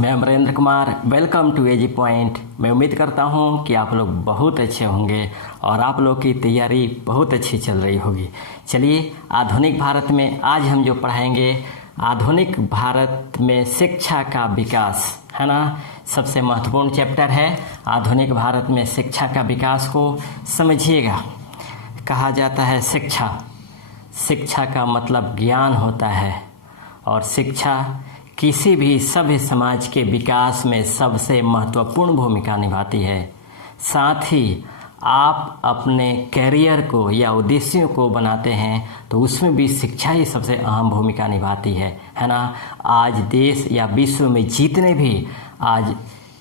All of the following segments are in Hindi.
मैं Amrendra Kumar. Welcome to AG point. मैं उम्मीद करता हूं कि आप लोग बहुत अच्छे होंगे और आप लोग की तैयारी बहुत अच्छी चल रही होगी। चलिए, आधुनिक भारत में आज हम जो पढ़ाएंगे, आधुनिक भारत में शिक्षा का विकास, है ना। सबसे महत्वपूर्ण चैप्टर है आधुनिक भारत में शिक्षा का विकास को समझिएगा। कहा जाता है शिक्षा का मतलब ज्ञान होता है और शिक्षा किसी भी सभ्य समाज के विकास में सबसे महत्वपूर्ण भूमिका निभाती है। साथ ही आप अपने कैरियर को या उद्देश्यों को बनाते हैं तो उसमें भी शिक्षा ही सबसे अहम भूमिका निभाती है ना। आज देश या विश्व में जितने भी आज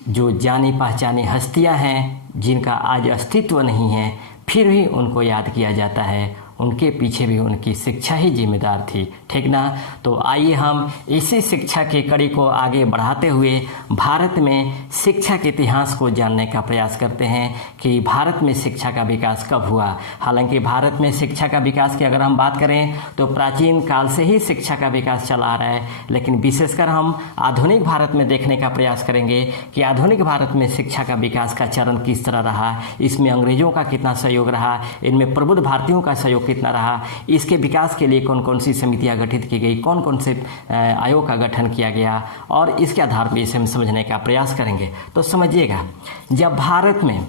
जो जानी पहचानी हस्तियां हैं, जिनका आज अस्तित्व नहीं है, फिर भी उनको याद किया जाता है, उनके पीछे भी उनकी शिक्षा ही जिम्मेदार थी, ठीक ना। तो आइए हम इसी शिक्षा की कड़ी को आगे बढ़ाते हुए भारत में शिक्षा के इतिहास को जानने का प्रयास करते हैं कि भारत में शिक्षा का विकास कब हुआ। हालांकि भारत में शिक्षा का विकास की अगर हम बात करें तो प्राचीन काल से ही शिक्षा का विकास चला आ रहा है, लेकिन विशेषकर हम आधुनिक भारत में देखने का प्रयास करेंगे कि आधुनिक भारत में शिक्षा का विकास का चरण किस तरह रहा, इसमें अंग्रेजों का कितना सहयोग रहा, इनमें प्रबुद्ध भारतीयों का सहयोग कितना रहा, इसके विकास के लिए कौन कौन सी समितियां गठित की गई, कौन कौन से आयोग का गठन किया गया, और इसके आधार पर इसे हम समझने का प्रयास करेंगे। तो समझिएगा, जब भारत में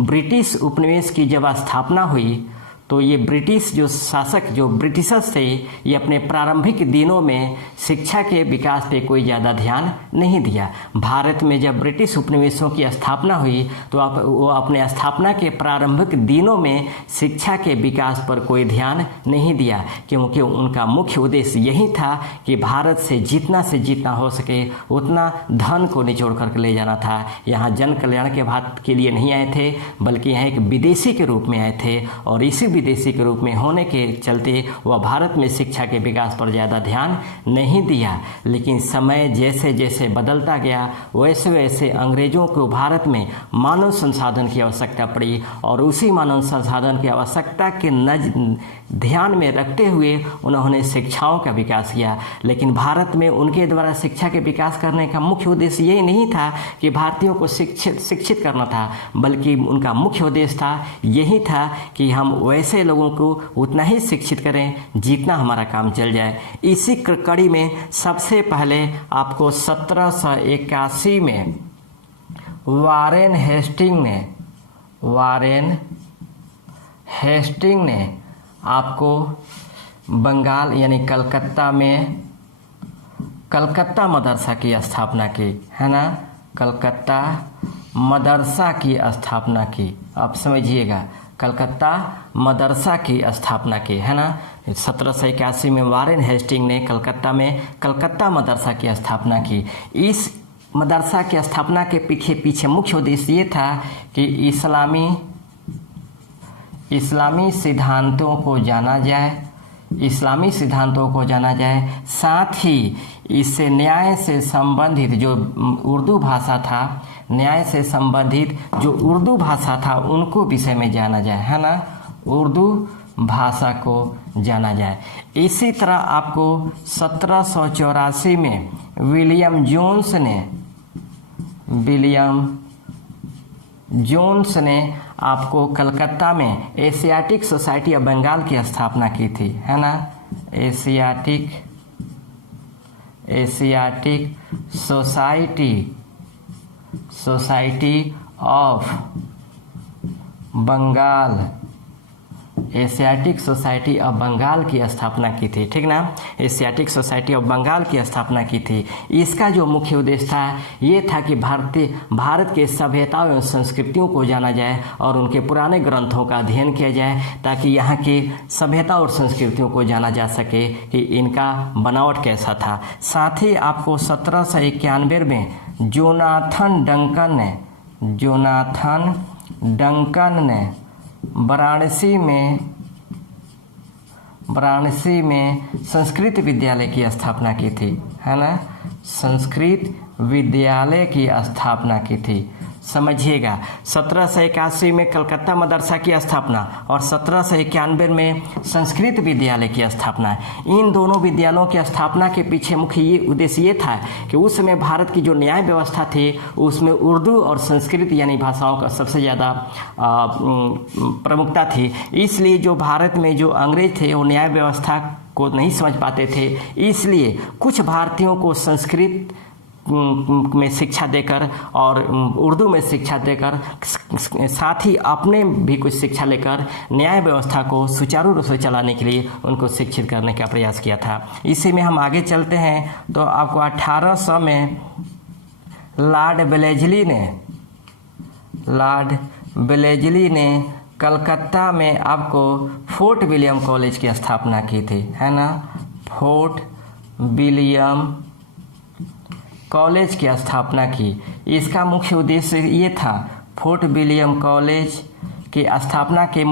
ब्रिटिश उपनिवेश की जब स्थापना हुई तो ये ब्रिटिश जो शासक, जो ब्रिटिशर्स थे, ये अपने प्रारंभिक दिनों में शिक्षा के विकास पे कोई ज़्यादा ध्यान नहीं दिया। भारत में जब ब्रिटिश उपनिवेशों की स्थापना हुई तो वो अपने स्थापना के प्रारंभिक दिनों में शिक्षा के विकास पर कोई ध्यान नहीं दिया, क्योंकि उनका मुख्य उद्देश्य यही था कि भारत से जितना हो सके उतना धन को निचोड़ करके ले जाना था। यहाँ जन कल्याण के बात के लिए नहीं आए थे, बल्कि यहाँ एक विदेशी के रूप में आए थे, और इसी विदेशी के रूप में होने के चलते वह भारत में शिक्षा के विकास पर ज़्यादा ध्यान नहीं दिया। लेकिन समय जैसे जैसे बदलता गया वैसे वैसे अंग्रेजों को भारत में मानव संसाधन की आवश्यकता पड़ी, और उसी मानव संसाधन की आवश्यकता के ध्यान में रखते हुए उन्होंने शिक्षाओं का विकास किया। लेकिन भारत में उनके द्वारा शिक्षा के विकास करने का मुख्य उद्देश्य यही नहीं था कि भारतीयों को शिक्षित करना था, बल्कि उनका मुख्य उद्देश्य था यही था कि हम वैसे लोगों को उतना ही शिक्षित करें जितना हमारा काम चल जाए। इसी कड़ी में सबसे पहले आपको 1781 में वारेन हेस्टिंग ने आपको बंगाल यानी कलकत्ता में कलकत्ता मदरसा की स्थापना की, है ना। कलकत्ता मदरसा की स्थापना की, आप समझिएगा, कलकत्ता मदरसा की स्थापना की, है ना। 1781 में वारेन हेस्टिंग ने कलकत्ता में कलकत्ता मदरसा की स्थापना की। इस मदरसा की स्थापना के पीछे मुख्य उद्देश्य ये था कि इस्लामी सिद्धांतों को जाना जाए, साथ ही इससे न्याय से संबंधित जो उर्दू भाषा था, उनको विषय में जाना जाए, है ना, उर्दू भाषा को जाना जाए। इसी तरह आपको 1784 में विलियम जोन्स ने आपको कलकत्ता में एशियाटिक सोसाइटी ऑफ बंगाल की स्थापना की थी, है ना। Asiatic society of Bengal, Asiatic society of Bengal की स्थापना की थी, ठीक ना। एशियाटिक सोसाइटी ऑफ बंगाल की स्थापना की थी। इसका जो मुख्य उद्देश्य था ये था कि भारत के सभ्यता एवं संस्कृतियों को जाना जाए और उनके पुराने ग्रंथों का अध्ययन किया जाए, ताकि यहाँ की सभ्यता और संस्कृतियों को जाना जा सके कि इनका बनावट कैसा था। साथ ही आपको 1791 में जोनाथन डंकन ने वाराणसी में संस्कृत विद्यालय की स्थापना की थी, है ना। संस्कृत विद्यालय की स्थापना की थी समझिएगा, 1781 में कलकत्ता मदरसा की स्थापना और 1791 में संस्कृत विद्यालय की स्थापना। इन दोनों विद्यालयों की स्थापना के पीछे मुख्य उद्देश्य ये था कि उस समय भारत की जो न्याय व्यवस्था थी उसमें उर्दू और संस्कृत यानी भाषाओं का सबसे ज़्यादा प्रमुखता थी। इसलिए जो भारत में जो अंग्रेज थे वो न्याय व्यवस्था को नहीं समझ पाते थे, इसलिए कुछ भारतीयों को संस्कृत में शिक्षा देकर और उर्दू में शिक्षा देकर साथ ही अपने भी कुछ शिक्षा लेकर न्याय व्यवस्था को सुचारू रूप से चलाने के लिए उनको शिक्षित करने का प्रयास किया था। इसी में हम आगे चलते हैं तो आपको 1800 में लॉर्ड वेलेज़ली ने कलकत्ता में आपको फोर्ट विलियम कॉलेज की स्थापना की थी, है ना। फोर्ट विलियम कॉलेज की स्थापना की। इसका मुख्य उद्देश्य ये था, फोर्ट विलियम कॉलेज की स्थापना के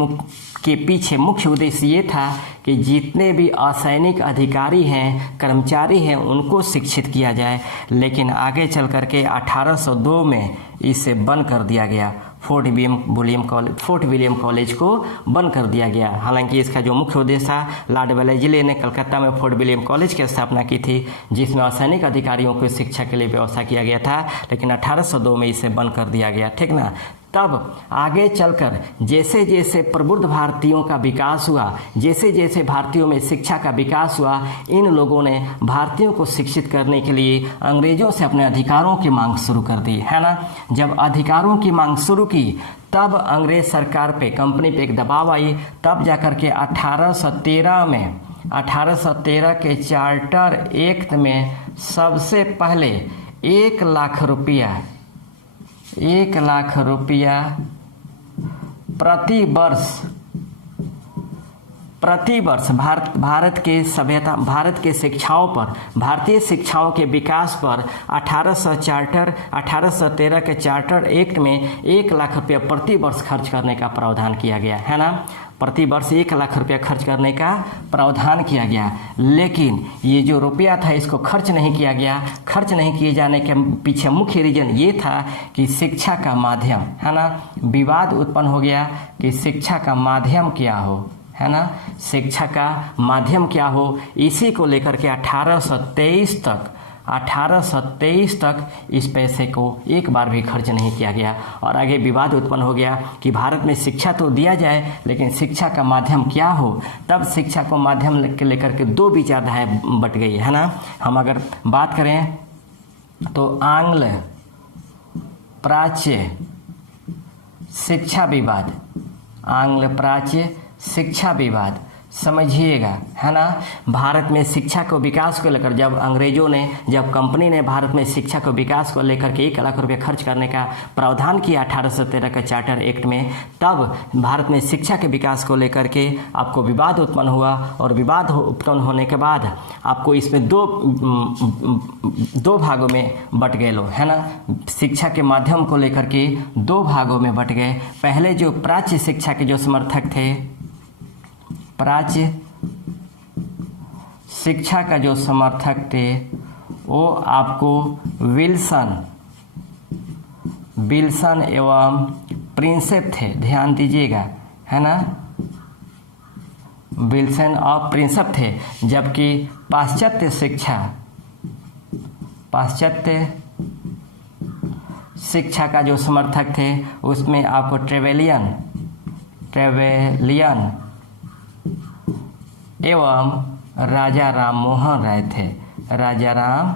पीछे मुख्य उद्देश्य ये था कि जितने भी असैनिक अधिकारी हैं, कर्मचारी हैं, उनको शिक्षित किया जाए। लेकिन आगे चल करके 1802 में इसे बंद कर दिया गया। फोर्ट विलियम कॉलेज को बंद कर दिया गया। हालांकि इसका जो मुख्य उद्देश्य था, लॉर्ड वेलेज़ली ने कलकत्ता में फोर्ट विलियम कॉलेज की स्थापना की थी जिसमें असैनिक अधिकारियों को शिक्षा के लिए व्यवस्था किया गया था, लेकिन 1802 में इसे बंद कर दिया गया, ठीक ना। तब आगे चलकर जैसे जैसे प्रबुद्ध भारतीयों का विकास हुआ, जैसे जैसे भारतीयों में शिक्षा का विकास हुआ, इन लोगों ने भारतीयों को शिक्षित करने के लिए अंग्रेजों से अपने अधिकारों की मांग शुरू कर दी, है ना। जब अधिकारों की मांग शुरू की तब अंग्रेज सरकार पे, कंपनी पे एक दबाव आई। तब जाकर के 1813 के चार्टर एक्ट में सबसे पहले 1 लाख रुपया प्रति वर्ष भारत के शिक्षाओं पर, भारतीय शिक्षाओं के विकास पर 1813 के चार्टर एक्ट में 1 लाख रुपया प्रति वर्ष खर्च करने का प्रावधान किया गया, है ना। प्रति वर्ष 1 लाख रुपया खर्च करने का प्रावधान किया गया। लेकिन ये जो रुपया था इसको खर्च नहीं किया गया। खर्च नहीं किए जाने के पीछे मुख्य रीजन ये था कि शिक्षा का माध्यम, है ना, विवाद उत्पन्न हो गया कि शिक्षा का माध्यम क्या हो, है ना, शिक्षा का माध्यम क्या हो। इसी को लेकर के 1823 तक इस पैसे को एक बार भी खर्च नहीं किया गया और आगे विवाद उत्पन्न हो गया कि भारत में शिक्षा तो दिया जाए लेकिन शिक्षा का माध्यम क्या हो। तब शिक्षा को माध्यम लेकर के 2 विचारधाराएं बट गई, है ना। हम अगर बात करें तो आंग्ल प्राच्य शिक्षा विवाद, समझिएगा, है ना। भारत में शिक्षा को विकास को लेकर जब कंपनी ने भारत में शिक्षा को विकास को लेकर के 1 लाख रुपये खर्च करने का प्रावधान किया 1813 के चार्टर एक्ट में, तब भारत में शिक्षा के विकास को लेकर के आपको विवाद उत्पन्न हुआ और विवाद उत्पन्न होने के बाद आपको इसमें दो भागों में बट गए लोग, है ना। शिक्षा के माध्यम को लेकर के 2 भागों में बट गए। पहले जो प्राच्य शिक्षा के जो समर्थक थे, प्राच्य शिक्षा का जो समर्थक थे वो आपको विल्सन एवं प्रिंसेप थे, ध्यान दीजिएगा, है ना, विल्सन और प्रिंसेप थे। जबकि पाश्चात्य शिक्षा का जो समर्थक थे उसमें आपको ट्रेवेलियन एवं राजा राम मोहन राय थे। राजा राम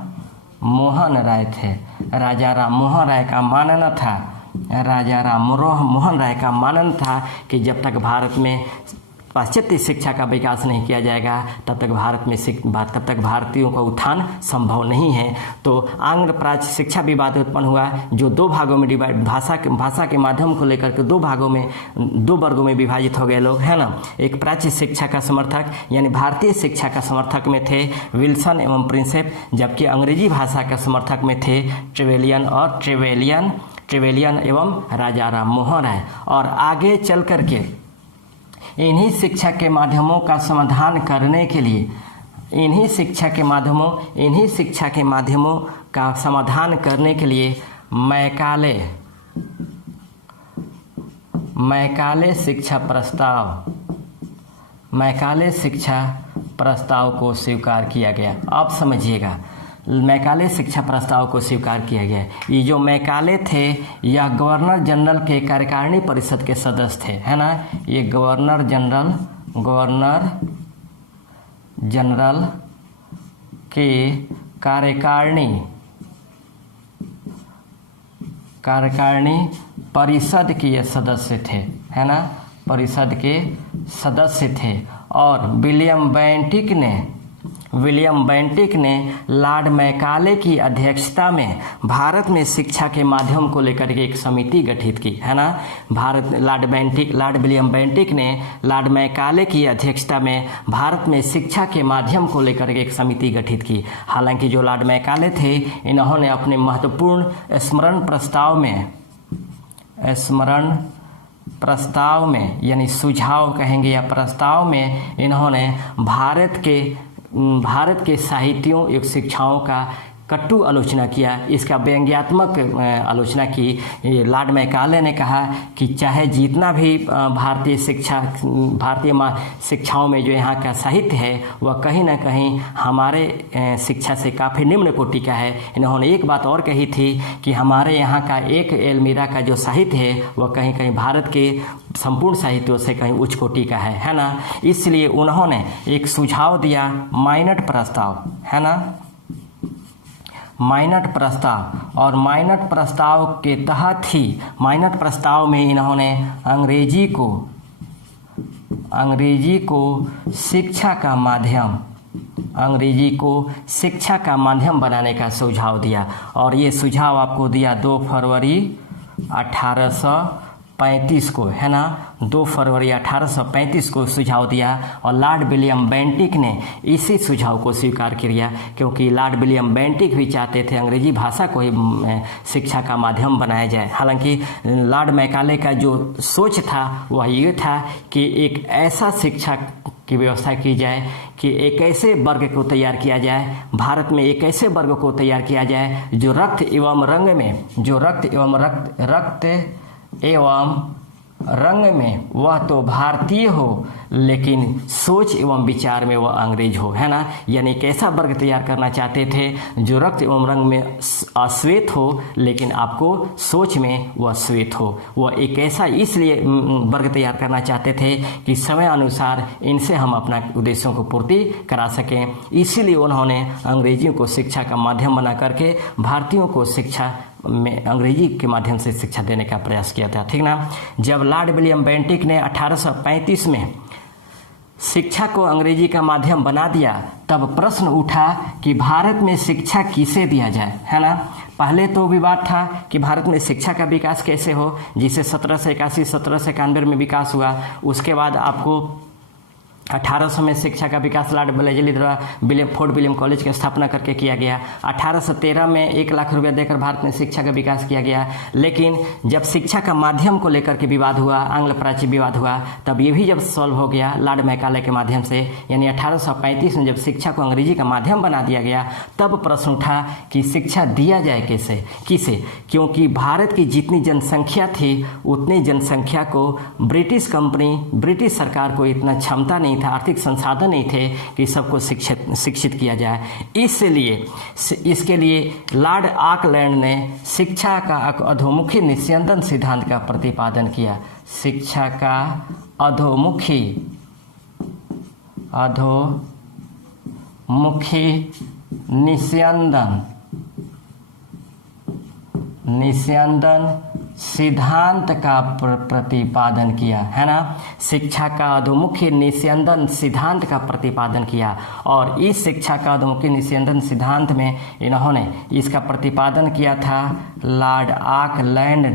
मोहन राय का मानना था कि जब तक भारत में पाश्चात्य शिक्षा का विकास नहीं किया जाएगा तब तक भारतीयों का उत्थान संभव नहीं है। तो आंग्ल प्राच्य शिक्षा विवाद उत्पन्न हुआ जो 2 भागों में डिवाइड, भाषा के माध्यम को लेकर के 2 वर्गों में विभाजित हो गए लोग, है ना। एक प्राच्य शिक्षा का समर्थक यानी भारतीय शिक्षा का समर्थक में थे विल्सन एवं प्रिंसेप, जबकि अंग्रेजी भाषा का समर्थक में थे ट्रेवेलियन एवं राजा राम मोहन राय। और आगे चल करके इन्हीं शिक्षा के माध्यमों का समाधान करने के लिए, इन्हीं शिक्षा के माध्यमों का समाधान करने के लिए मैकाले शिक्षा प्रस्ताव, मैकाले शिक्षा प्रस्ताव को स्वीकार किया गया। अब समझिएगा, मैकाले शिक्षा प्रस्ताव को स्वीकार किया गया। ये जो मैकाले थे यह गवर्नर जनरल के कार्यकारिणी परिषद के सदस्य थे, है ना। ये गवर्नर जनरल के कार्यकारिणी परिषद के ये सदस्य थे, है ना, परिषद के सदस्य थे। और विलियम बेंटिक ने लॉर्ड मैकाले की अध्यक्षता में भारत में शिक्षा के माध्यम को लेकर के एक समिति गठित की, है ना। लॉर्ड विलियम बेंटिक ने लॉर्ड मैकाले की अध्यक्षता में भारत में शिक्षा के माध्यम को लेकर के एक समिति गठित की। हालांकि जो लॉर्ड मैकाले थे इन्होंने अपने महत्वपूर्ण स्मरण प्रस्ताव में यानी सुझाव कहेंगे या प्रस्ताव में इन्होंने भारत के साहित्यों एवं शिक्षाओं का कटु आलोचना किया, इसका व्यंग्यात्मक आलोचना की। लॉर्ड मैकाले ने कहा कि चाहे जितना भी भारतीय शिक्षाओं में जो यहाँ का साहित्य है वह कहीं ना कहीं हमारे शिक्षा से काफ़ी निम्न कोटि का है। इन्होंने एक बात और कही थी कि हमारे यहाँ का एक एल्मीरा का जो साहित्य है वह कहीं कहीं भारत के संपूर्ण साहित्यों से कहीं उच्च कोटि का है ना। इसलिए उन्होंने एक सुझाव दिया, माइनट प्रस्ताव, है ना, माइनट प्रस्ताव। और माइनट प्रस्ताव के तहत ही माइनट प्रस्ताव में इन्होंने अंग्रेजी को शिक्षा का माध्यम बनाने का सुझाव दिया। और ये सुझाव आपको दिया 2 फरवरी 1835 को, है ना, 2 फरवरी 1835 को सुझाव दिया। और लॉर्ड विलियम बेंटिक ने इसी सुझाव को स्वीकार किया, क्योंकि लॉर्ड विलियम बेंटिक भी चाहते थे अंग्रेजी भाषा को ही शिक्षा का माध्यम बनाया जाए। हालांकि लॉर्ड मैकाले का जो सोच था वह ये था कि एक ऐसा शिक्षा की व्यवस्था की जाए कि एक ऐसे वर्ग को तैयार किया जाए, भारत में एक ऐसे वर्ग को तैयार किया जाए जो रक्त एवं रंग में वह तो भारतीय हो लेकिन सोच एवं विचार में वह अंग्रेज हो, है ना। यानी एक ऐसा वर्ग तैयार करना चाहते थे जो रक्त एवं रंग में अश्वेत हो लेकिन आपको सोच में वह श्वेत हो। वह एक ऐसा इसलिए वर्ग तैयार करना चाहते थे कि समय अनुसार इनसे हम अपना उद्देश्यों को पूर्ति करा सकें। इसीलिए उन्होंने अंग्रेजियों को शिक्षा का माध्यम बना करके भारतीयों को शिक्षा में अंग्रेजी के माध्यम से शिक्षा देने का प्रयास किया था, ठीक ना। जब लॉर्ड विलियम बेंटिक ने 1835 में शिक्षा को अंग्रेजी का माध्यम बना दिया तब प्रश्न उठा कि भारत में शिक्षा किसे दिया जाए, है ना। पहले तो विवाद था कि भारत में शिक्षा का विकास कैसे हो, जिसे 1791 में विकास हुआ। उसके बाद आपको 1800 में शिक्षा का विकास लॉर्ड वेलेस्ली द्वारा फोर्ट विलियम कॉलेज की स्थापना करके किया गया। 1813 में 1 लाख रुपया देकर भारत में शिक्षा का विकास किया गया। लेकिन जब शिक्षा का माध्यम को लेकर के विवाद हुआ, आंग्ल प्राची विवाद हुआ, तब ये भी जब सॉल्व हो गया लॉर्ड मैकाले के माध्यम से, यानी 1835 में जब शिक्षा को अंग्रेजी का माध्यम बना दिया गया तब प्रश्न उठा कि शिक्षा दिया जाए किसे, क्योंकि भारत की जितनी जनसंख्या थी उतनी जनसंख्या को ब्रिटिश सरकार को इतना क्षमता नहीं था, आर्थिक संसाधन नहीं थे कि सबको शिक्षित किया जाए। इसके लिए लॉर्ड ऑकलैंड ने शिक्षा का अधोमुखी निस्यंदन सिद्धांत का प्रतिपादन किया। शिक्षा का अधोमुखी निस्यंदन सिद्धांत का प्रतिपादन किया, है ना। शिक्षा का अधोमुखी निस्यंदन सिद्धांत का प्रतिपादन किया। और इस शिक्षा का अधोमुखी निस्यंदन सिद्धांत में इन्होंने इसका प्रतिपादन किया था लॉर्ड ऑकलैंड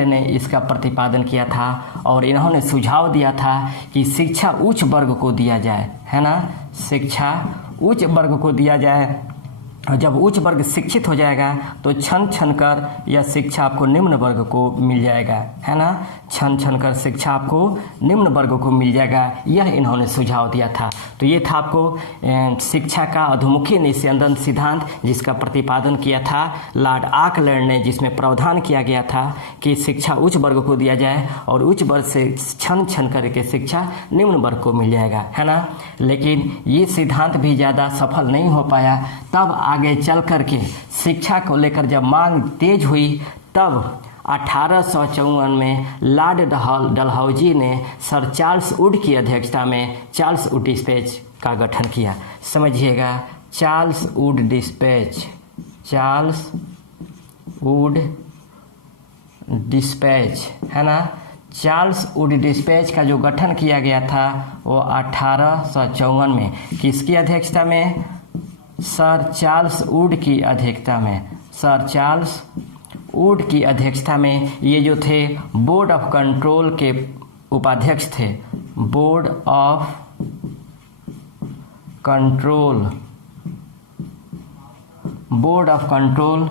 ने इसका प्रतिपादन किया था। और इन्होंने सुझाव दिया था कि शिक्षा उच्च वर्ग को दिया जाए, है ना, शिक्षा उच्च वर्ग को दिया जाए। और जब उच्च वर्ग शिक्षित हो जाएगा तो छन छन कर यह शिक्षा आपको निम्न वर्ग को मिल जाएगा, है ना। छन छन कर शिक्षा आपको निम्न वर्ग को मिल जाएगा, यह इन्होंने सुझाव दिया था। तो ये था आपको शिक्षा का अधोमुखी निस्यंदन सिद्धांत, जिसका प्रतिपादन किया था लॉर्ड आर्कलैंड ने, जिसमें प्रावधान किया गया था कि शिक्षा उच्च वर्ग को दिया जाए और उच्च वर्ग से छन छन करके शिक्षा निम्न वर्ग को मिल जाएगा, है ना। लेकिन ये सिद्धांत भी ज़्यादा सफल नहीं हो पाया। तब आगे चल करके शिक्षा को लेकर जब मांग तेज हुई, तब 1854 में लॉर्ड डलहौजी ने सर चार्ल्स वुड की अध्यक्षता में चार्ल्स वुड डिस्पैच का गठन किया। समझिएगा, Charles Wood dispatch, Charles Wood dispatch, है ना। चार्ल्स वुड डिस्पैच का जो गठन किया गया था वो 1854 में किसकी अध्यक्षता में? सर चार्ल्स वुड की अध्यक्षता में, सर चार्ल्स वुड की अध्यक्षता में। ये जो थे बोर्ड ऑफ कंट्रोल के उपाध्यक्ष थे, board of control, board of control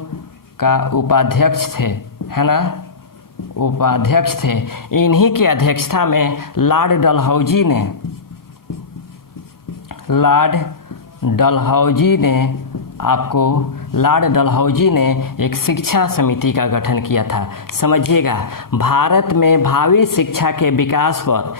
का उपाध्यक्ष थे, है ना, उपाध्यक्ष थे। इन्हीं की अध्यक्षता में लॉर्ड डलहौजी डलहौजी ने एक शिक्षा समिति का गठन किया था। समझिएगा, भारत में भावी शिक्षा के विकास पर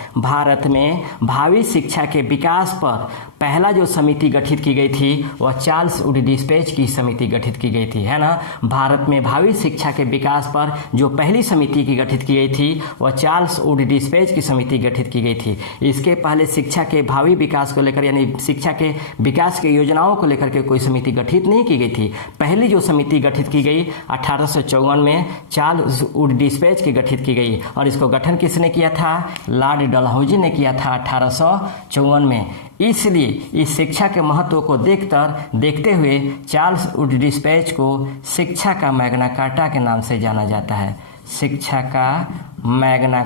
पहला जो समिति गठित की गई थी वह चार्ल्स वुड डिस्पैच की समिति गठित की गई थी, है ना। भारत में भावी शिक्षा के विकास पर जो पहली समिति की गठित की गई थी वह चार्ल्स वुड डिस्पैच की समिति गठित की गई थी। इसके पहले शिक्षा के भावी विकास को लेकर, यानी शिक्षा के विकास की योजनाओं को लेकर के कोई समिति गठित नहीं की गई थी। पहली जो समिति गठित की गई 1854 में चार्ल्स वुड डिस्पैच की गठित की गई, और इसको गठन किसने किया था? लॉर्ड डलहौजी ने किया था 1854 में। इसलिए इस शिक्षा के महत्व को देखते हुए चार्ल्स वुड डिस्पैच को शिक्षा का मैग्ना कार्टा के नाम से जाना जाता है। शिक्षा का मैग्ना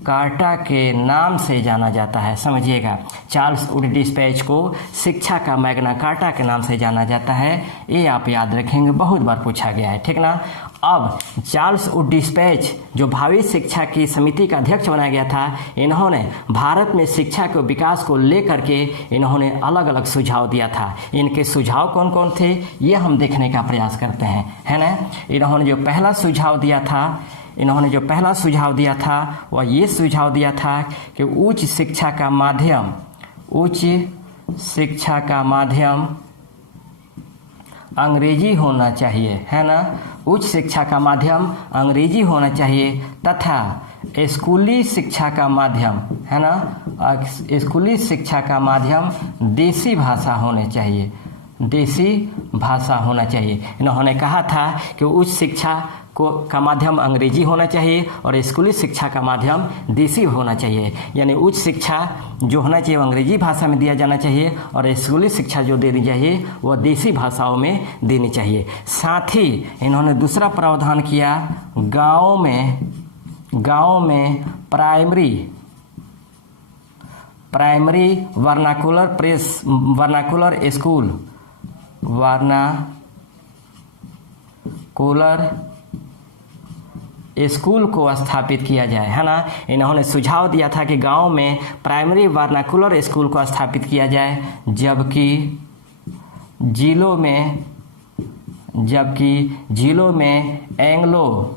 कार्टा के नाम से जाना जाता है। समझिएगा, चार्ल्स वुड डिस्पैच को शिक्षा का मैग्ना कार्टा के नाम से जाना जाता है। ये आप याद रखेंगे, बहुत बार पूछा गया है, ठीक ना। अब चार्ल्स वुड डिस्पैच जो भावी शिक्षा की समिति का अध्यक्ष बनाया गया था, इन्होंने भारत में शिक्षा के विकास को लेकर के इन्होंने अलग अलग सुझाव दिया था। इनके सुझाव कौन कौन थे ये हम देखने का प्रयास करते हैं, है ना। इन्होंने जो पहला सुझाव दिया था वह ये सुझाव दिया था कि उच्च शिक्षा का माध्यम अंग्रेजी होना चाहिए, है ना। उच्च शिक्षा का माध्यम अंग्रेजी होना चाहिए तथा स्कूली शिक्षा का माध्यम, है ना, स्कूली शिक्षा का माध्यम देसी भाषा होना चाहिए। इन्होंने कहा था कि उच्च शिक्षा का माध्यम अंग्रेजी होना चाहिए और स्कूली शिक्षा का माध्यम देसी होना चाहिए। यानी उच्च शिक्षा जो होना चाहिए वो अंग्रेजी भाषा में दिया जाना चाहिए और स्कूली शिक्षा जो देनी चाहिए वह देसी भाषाओं में देनी चाहिए। साथ ही इन्होंने दूसरा प्रावधान किया, गाँव में प्राइमरी वर्नाकुलर स्कूल को स्थापित किया जाए, है ना। इन्होंने सुझाव दिया था कि गांव में प्राइमरी वर्नाकुलर स्कूल को स्थापित किया जाए, जबकि जिलों में एंग्लो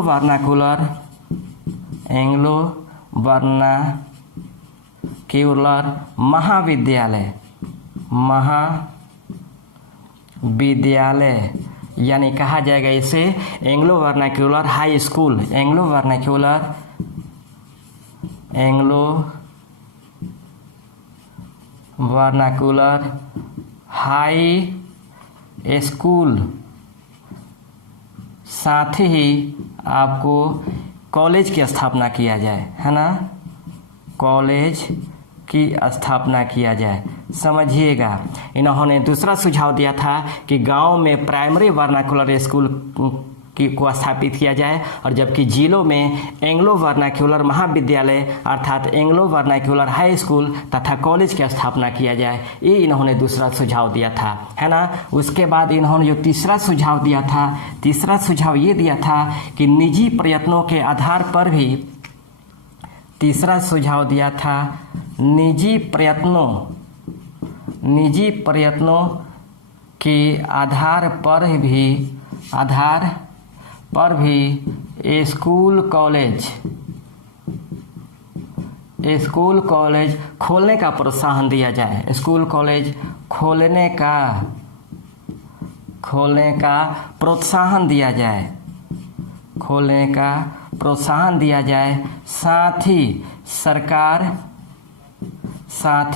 वर्नाक्यूलर महाविद्यालय यानी कहा जाएगा इसे Anglo vernacular high school, Anglo vernacular high school. साथ ही आपको कॉलेज की स्थापना किया जाए, है ना, कॉलेज की स्थापना किया जाए। समझिएगा, इन्होंने दूसरा सुझाव दिया था कि गांव में प्राइमरी वर्नाकुलर स्कूल को स्थापित किया जाए, और जबकि जिलों में एंग्लो वर्नाक्यूलर महाविद्यालय अर्थात एंग्लो वर्नाक्यूलर हाई स्कूल तथा कॉलेज की स्थापना किया जाए। ये इन्होंने दूसरा सुझाव दिया था, है ना। उसके बाद इन्होंने जो तीसरा सुझाव दिया था, तीसरा सुझाव ये दिया था कि निजी प्रयत्नों के आधार पर भी, तीसरा सुझाव दिया था निजी प्रयत्नों के आधार पर भी स्कूल कॉलेज खोलने का प्रोत्साहन दिया जाए। स्कूल कॉलेज खोलने का प्रोत्साहन दिया जाए। साथ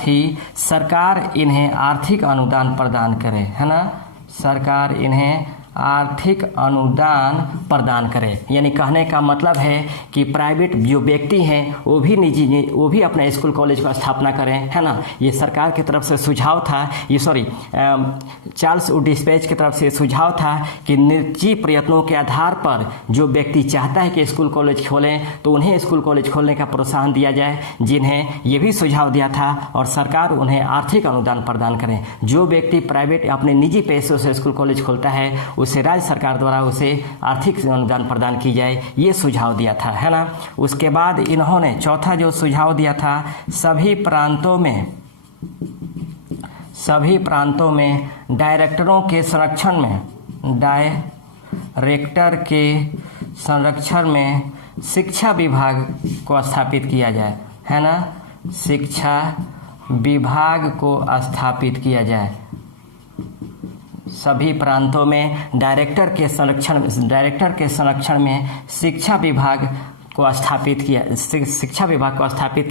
ही सरकार इन्हें आर्थिक अनुदान प्रदान करे, है ना। सरकार इन्हें आर्थिक अनुदान प्रदान करे। यानी कहने का मतलब है कि प्राइवेट जो व्यक्ति हैं वो भी अपने स्कूल कॉलेज का स्थापना करें, है ना। ये सरकार की तरफ से सुझाव था, चार्ल्स वुड डिस्पैच की तरफ से सुझाव था कि निजी प्रयत्नों के आधार पर जो व्यक्ति चाहता है कि स्कूल कॉलेज खोलें तो उन्हें स्कूल कॉलेज खोलने का प्रोत्साहन दिया जाए, जिन्हें ये भी सुझाव दिया था, और सरकार उन्हें आर्थिक अनुदान प्रदान करें। जो व्यक्ति प्राइवेट अपने निजी पैसों से स्कूल कॉलेज खोलता है उसे राज्य सरकार द्वारा उसे आर्थिक अनुदान प्रदान की जाए, ये सुझाव दिया था, है ना। उसके बाद इन्होंने चौथा जो सुझाव दिया था, सभी प्रांतों में डायरेक्टर के संरक्षण में शिक्षा विभाग को स्थापित किया जाए, है ना। शिक्षा विभाग को स्थापित किया जाए। सभी प्रांतों में डायरेक्टर के संरक्षण में शिक्षा विभाग को स्थापित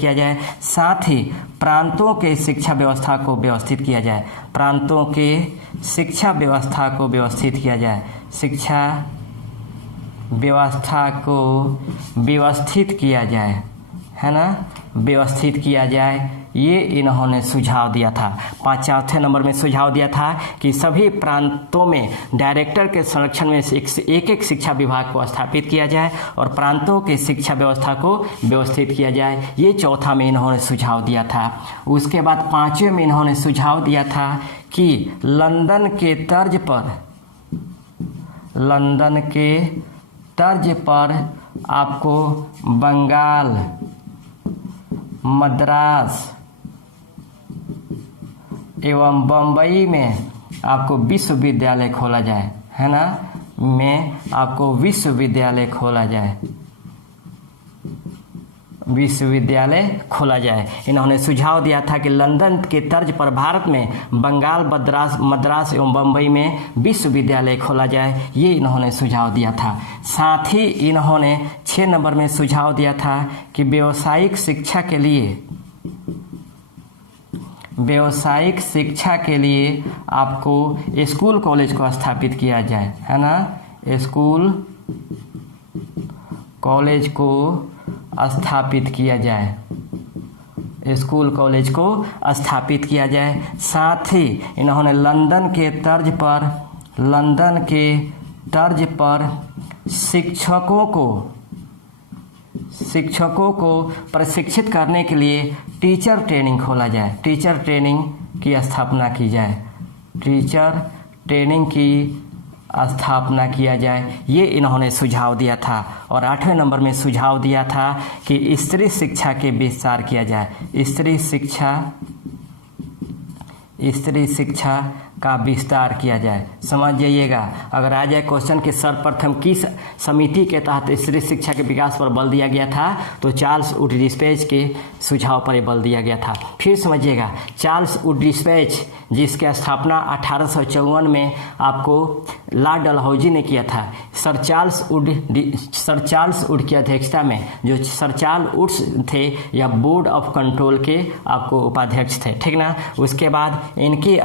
किया जाए। साथ ही प्रांतों के शिक्षा व्यवस्था को व्यवस्थित किया जाए। शिक्षा व्यवस्था को व्यवस्थित किया जाए, है ना, व्यवस्थित किया जाए, ये इन्होंने सुझाव दिया था। चौथे नंबर में सुझाव दिया था कि सभी प्रांतों में डायरेक्टर के संरक्षण में एक शिक्षा विभाग को स्थापित किया जाए और प्रांतों की शिक्षा व्यवस्था को व्यवस्थित किया जाए, ये चौथा में इन्होंने सुझाव दिया था। उसके बाद पांचवें में इन्होंने सुझाव दिया था कि लंदन के तर्ज पर आपको बंगाल, मद्रास एवं बम्बई में आपको विश्वविद्यालय खोला जाए, है ना, विश्वविद्यालय खोला जाए। इन्होंने सुझाव दिया था कि लंदन के तर्ज पर भारत में बंगाल, मद्रास एवं बम्बई में विश्वविद्यालय खोला जाए, ये इन्होंने सुझाव दिया था। साथ ही इन्होंने 6 नंबर में सुझाव दिया था कि व्यावसायिक शिक्षा के लिए आपको स्कूल कॉलेज को स्थापित किया जाए, है ना। स्कूल कॉलेज को स्थापित किया जाए। साथ ही इन्होंने लंदन के तर्ज पर शिक्षकों को प्रशिक्षित करने के लिए टीचर ट्रेनिंग खोला जाए, टीचर ट्रेनिंग की स्थापना किया जाए, ये इन्होंने सुझाव दिया था। और 8वें नंबर में सुझाव दिया था कि स्त्री शिक्षा के विस्तार किया जाए। स्त्री शिक्षा का विस्तार किया जाए। समझ जाइएगा, अगर आ जाए क्वेश्चन कि सर्वप्रथम किस समिति के तहत स्त्री शिक्षा के विकास पर बल दिया गया था, तो चार्ल्स वुड डिस्पैच के सुझाव पर बल दिया गया था। फिर समझिएगा, चार्ल्स वुड डिस्पैच जिसकी स्थापना 1854 में आपको लॉर्ड डलहौजी ने किया था। सर चार्ल्स वुड की अध्यक्षता में जो सर चार्ल्स वुड थे या बोर्ड ऑफ कंट्रोल के आपको उपाध्यक्ष थे, ठीक ना। उसके बाद इनके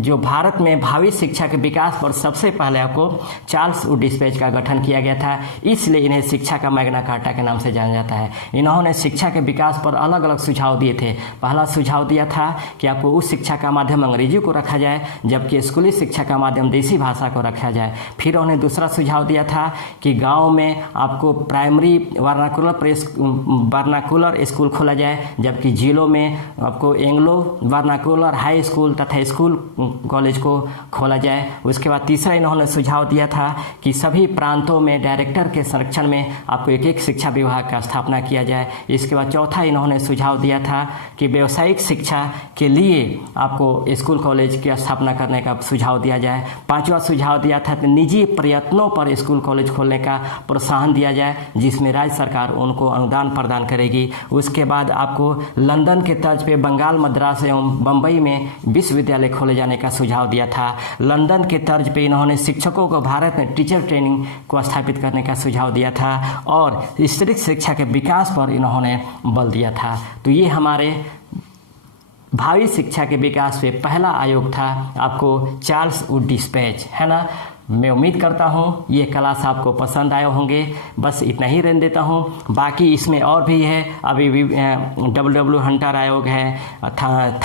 जो भारत में भावी शिक्षा के विकास पर सबसे पहले आपको चार्ल्स वुड-स्पेज का गठन किया गया था, इसलिए इन्हें शिक्षा का मैग्ना कार्टा के नाम से जाना जाता है। इन्होंने शिक्षा के विकास पर अलग अलग सुझाव दिए थे। पहला सुझाव दिया था कि आपको उस शिक्षा का माध्यम अंग्रेजी को रखा जाए, जबकि स्कूली शिक्षा का माध्यम देसी भाषा को रखा जाए। फिर उन्हें दूसरा सुझाव दिया था कि गाँव में आपको प्राइमरी वर्नाकुलर स्कूल खोला जाए, जबकि जिलों में आपको एंग्लो वर्नाकुलर हाई स्कूल तथा स्कूल कॉलेज को खोला जाए। उसके बाद तीसरा इन्होंने सुझाव दिया था कि सभी प्रांतों में डायरेक्टर के संरक्षण में आपको एक एक शिक्षा विभाग का स्थापना किया जाए। इसके बाद चौथा इन्होंने सुझाव दिया था कि व्यावसायिक शिक्षा के लिए आपको स्कूल कॉलेज की स्थापना करने का सुझाव दिया जाए। पांचवा सुझाव दिया था कि निजी प्रयत्नों पर स्कूल कॉलेज खोलने का प्रोत्साहन दिया जाए, जिसमें राज्य सरकार उनको अनुदान प्रदान करेगी। उसके बाद आपको लंदन के तर्ज पे बंगाल, मद्रास एवं बम्बई में विश्वविद्यालय खोले जाने का सुझाव दिया था। लंदन के तर्ज पे इन्होंने शिक्षकों को भारत में टीचर ट्रेनिंग को स्थापित करने का सुझाव दिया था और स्त्री शिक्षा के विकास पर इन्होंने बल दिया था। तो ये हमारे भावी शिक्षा के विकास पे पहला आयोग था आपको चार्ल्स वुड-स्पेज, है ना। मैं उम्मीद करता हूँ ये क्लास आपको पसंद आए होंगे। बस इतना ही रहने देता हूँ, बाकी इसमें और भी है। अभी भी W हंटर आयोग है,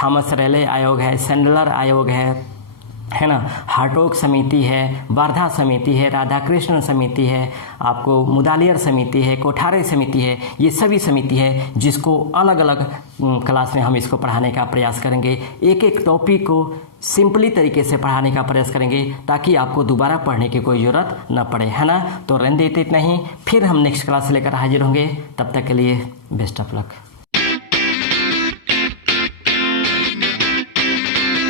थॉमस रेले आयोग है, सैंडलर आयोग है ना, हार्टोग समिति है, वर्धा समिति है, राधाकृष्णन समिति है, आपको मुदालियर समिति है, कोठारे समिति है। ये सभी समिति है जिसको अलग अलग क्लास में हम इसको पढ़ाने का प्रयास करेंगे। एक एक टॉपिक को सिंपली तरीके से पढ़ाने का प्रयास करेंगे ताकि आपको दोबारा पढ़ने की कोई ज़रूरत न पड़े, है ना। तो रहने देते इतना ही, फिर हम नेक्स्ट क्लास लेकर हाजिर होंगे। तब तक के लिए बेस्ट ऑफ लक।